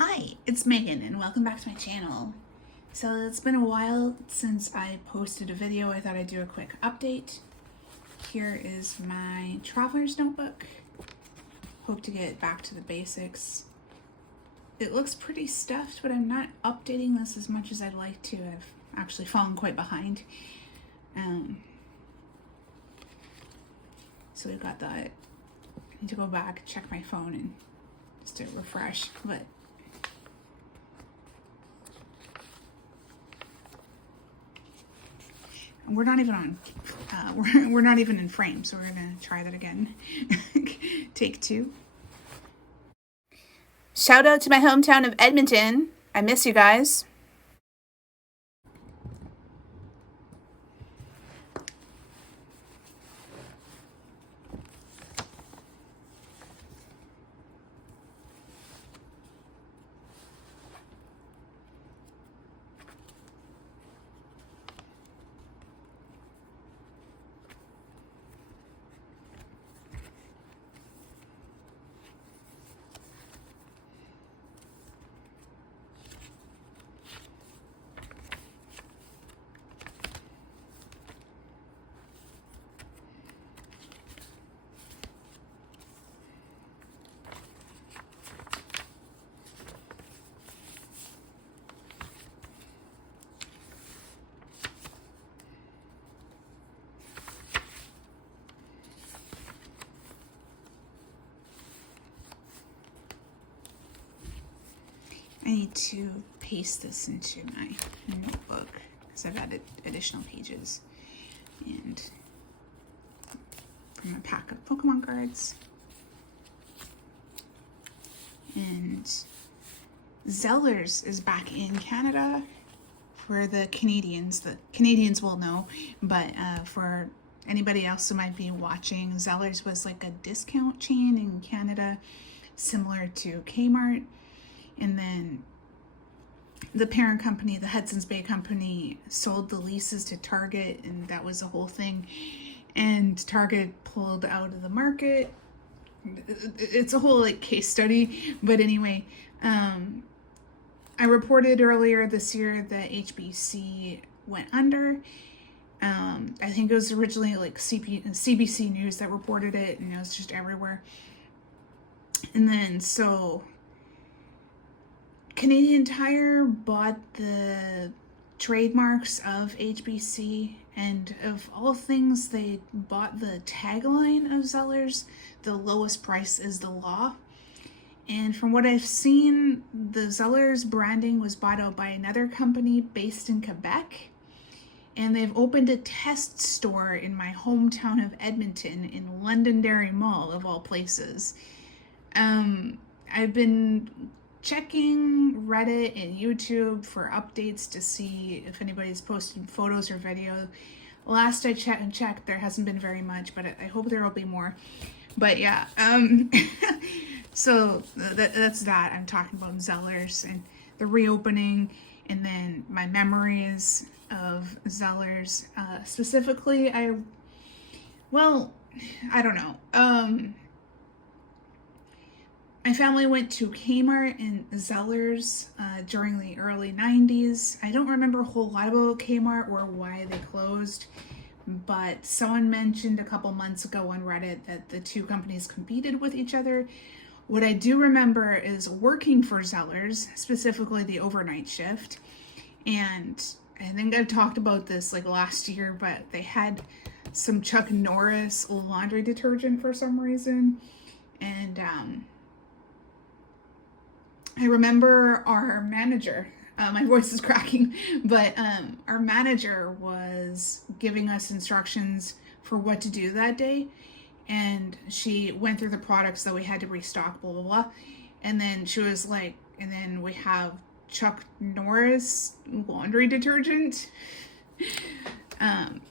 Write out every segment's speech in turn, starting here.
Hi, it's Megan and welcome back to my channel. So it's been a while since I posted a video. I thought I'd do a quick update. Here is my traveler's notebook. Hope to get back to the basics. It looks pretty stuffed, but I'm not updating this as much as I'd like to. I've actually fallen quite behind. So we've got that. I need to go back, check my phone and just to refresh, but we're not even on, we're not even in frame, so we're gonna try that again. Take two. Shout out to my hometown of Edmonton. I miss you guys. I need to paste this into my notebook because I've added additional pages. And from a pack of Pokemon cards. And Zellers is back in Canada for the Canadians. The Canadians will know, but for anybody else who might be watching, Zellers was like a discount chain in Canada, similar to Kmart. And then the parent company, the Hudson's Bay Company, sold the leases to Target, and that was a whole thing. And Target pulled out of the market. It's a whole like case study. But anyway, I reported earlier this year that HBC went under. I think it was originally like CBC News that reported it, and it was just everywhere. And then so Canadian Tire bought the trademarks of HBC, and of all things, they bought the tagline of Zellers, the lowest price is the law. And from what I've seen, the Zellers branding was bought out by another company based in Quebec, and they've opened a test store in my hometown of Edmonton in Londonderry Mall, of all places. I've been checking Reddit and YouTube for updates to see if anybody's posted photos or video. Last I checked, there hasn't been very much, but I hope there will be more. But yeah, so that's that. I'm talking about Zellers and the reopening, and then my memories of Zellers. Specifically, I don't know. My family went to Kmart and Zellers during the early 90s. I don't remember a whole lot about Kmart or why they closed, but someone mentioned a couple months ago on Reddit that the two companies competed with each other. What I do remember is working for Zellers, specifically the overnight shift. And I think I've talked about this like last year, but they had some Chuck Norris laundry detergent for some reason. And I remember our manager, my voice is cracking, but our manager was giving us instructions for what to do that day. And she went through the products that we had to restock, blah, blah, blah. And then she was like, and then we have Chuck Norris laundry detergent.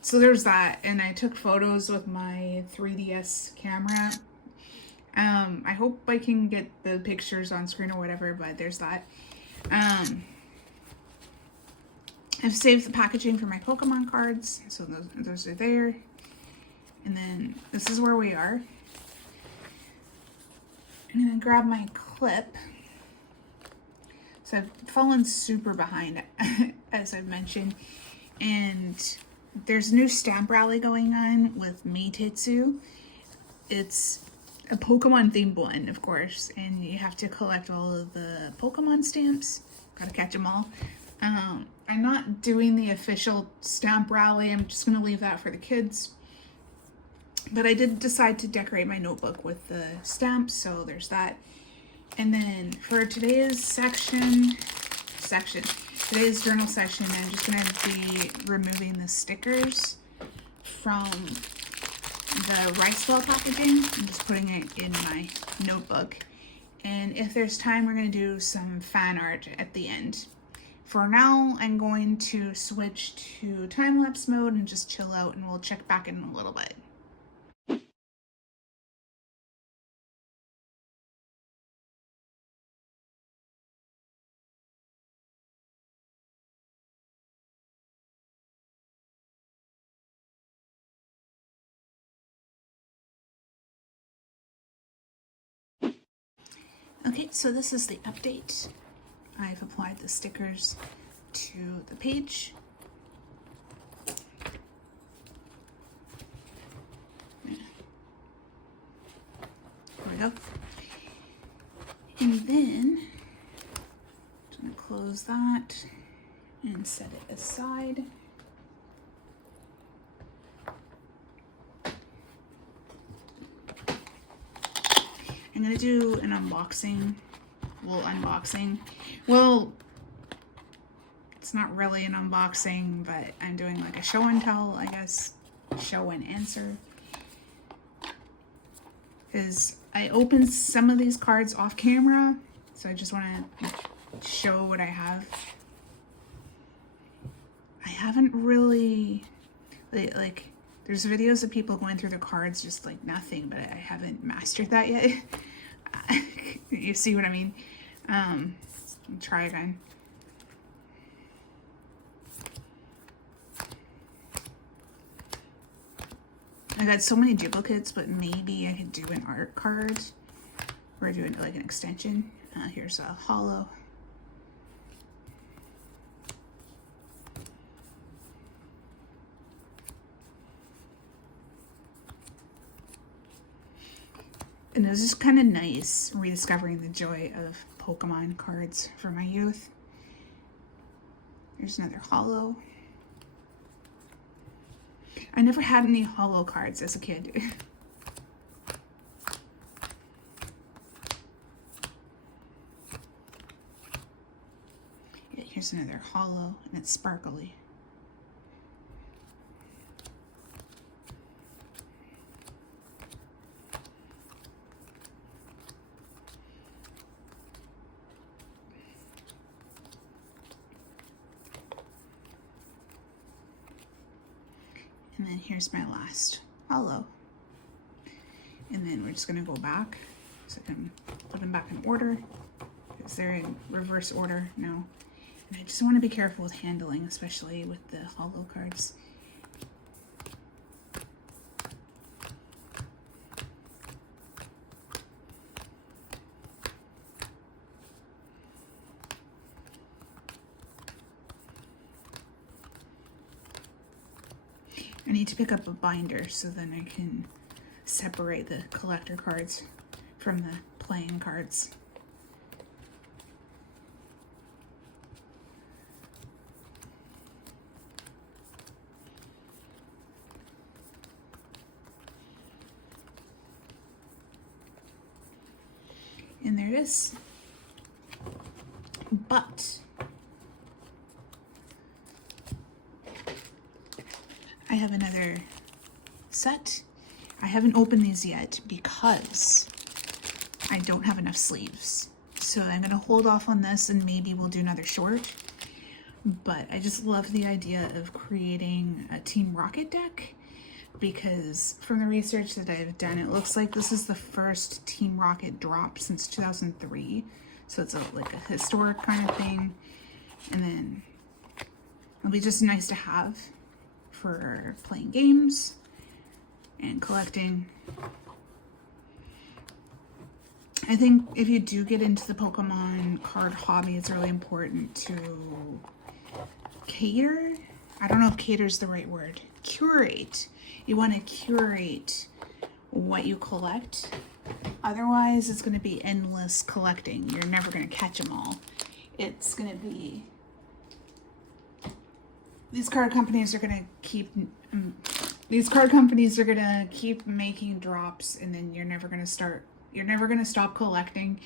So there's that. And I took photos with my 3DS camera. I hope I can get the pictures on screen or whatever, but there's that. I've saved the packaging for my Pokemon cards, so those are there. And then this is where we are. I'm gonna grab my clip. So I've fallen super behind, as I've mentioned, and there's a new stamp rally going on with Meitetsu. It's a Pokemon themed one, of course, and you have to collect all of the Pokemon stamps. Gotta catch them all. I'm not doing the official stamp rally. I'm just gonna leave that for the kids. But I did decide to decorate my notebook with the stamps, so there's that. And then for today's today's journal section, I'm just gonna be removing the stickers from the rice ball packaging and just putting it in my notebook. And if there's time, we're gonna do some fan art at the end. For now, I'm going to switch to time-lapse mode and just chill out, and we'll check back in a little bit. Okay, so this is the update. I've applied the stickers to the page. There we go. And then I'm going to close that and set it aside. I'm going to do an unboxing. Well, it's not really an unboxing, but I'm doing like a show and tell, I guess. Show and answer. Because I opened some of these cards off camera, so I just want to show what I have. I haven't really, like, there's videos of people going through the cards just like nothing, but I haven't mastered that yet. You see what I mean? Try again. I got so many duplicates, but maybe I could do an art card or do it like an extension. Here's a hollow. And it was just kind of nice rediscovering the joy of Pokemon cards for my youth. There's another hollow. I never had any hollow cards as a kid. Yeah, here's another hollow, and it's sparkly. And then here's my last hollow. And then we're just gonna go back. So I can put them back in order. Because they're in reverse order now. And I just wanna be careful with handling, especially with the hollow cards. I need to pick up a binder so then I can separate the collector cards from the playing cards. And there it is. But I have another set. I haven't opened these yet because I don't have enough sleeves. So I'm gonna hold off on this and maybe we'll do another short. But I just love the idea of creating a Team Rocket deck because from the research that I've done, it looks like this is the first Team Rocket drop since 2003. So it's like a historic kind of thing. And then it'll be just nice to have for playing games and collecting. I think if you do get into the Pokemon card hobby, it's really important to cater. I don't know if cater is the right word. Curate. You want to curate what you collect. Otherwise, it's going to be endless collecting. You're never going to catch them all. It's going to be... These card companies are going to keep... making drops, and then you're never going to stop collecting.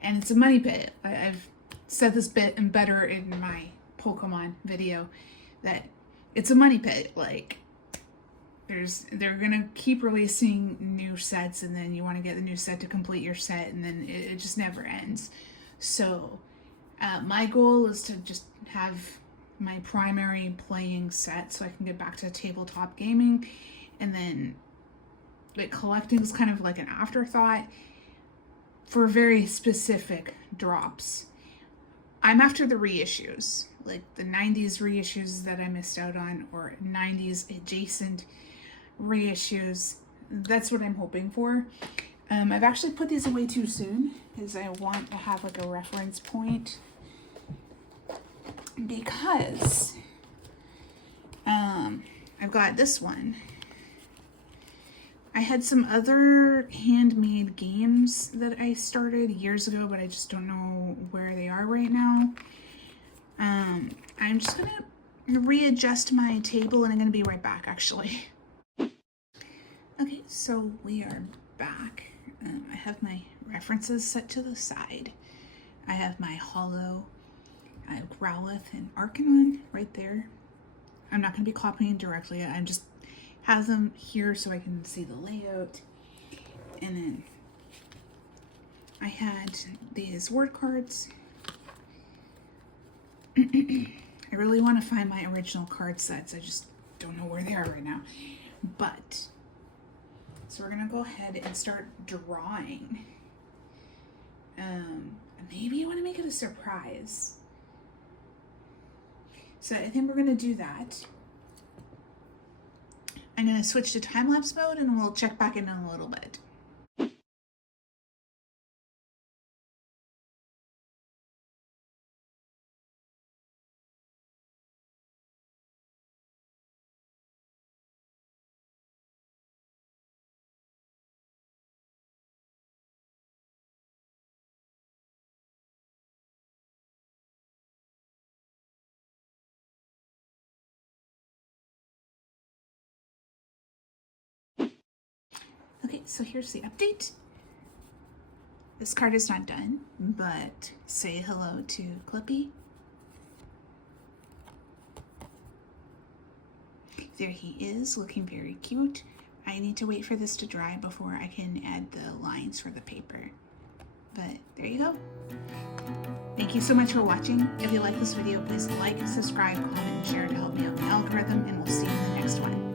And it's a money pit. I've said this bit and better in my Pokemon video, that it's a money pit. Like, they're gonna keep releasing new sets, and then you want to get the new set to complete your set, and then it just never ends. So my goal is to just have my primary playing set so I can get back to tabletop gaming, and then like collecting is kind of like an afterthought for very specific drops. I'm after the reissues, like the 90s reissues that I missed out on, or 90s adjacent reissues. That's what I'm hoping for. I've actually put these away too soon because I want to have like a reference point, because I've got this one. I had some other handmade games that I started years ago, but I just don't know where they are right now. I'm just gonna readjust my table, and I'm gonna be right back, actually. Okay, so we are back. I have my references set to the side. I have my Hollow, I have Growlithe and Arcanine right there. I'm not gonna be copying directly. I'm just have them here so I can see the layout. And then I had these word cards. I really want to find my original card sets. I just don't know where they are right now. But, so we're gonna go ahead and start drawing. Maybe I want to make it a surprise. So I think we're gonna do that. I'm going to switch to time-lapse mode, and we'll check back in a little bit. Okay, so here's the update. This card is not done, but say hello to Clippy. There he is, looking very cute. I need to wait for this to dry before I can add the lines for the paper. But there you go. Thank you so much for watching. If you like this video, please like, subscribe, comment, and share to help me out in the algorithm, and we'll see you in the next one.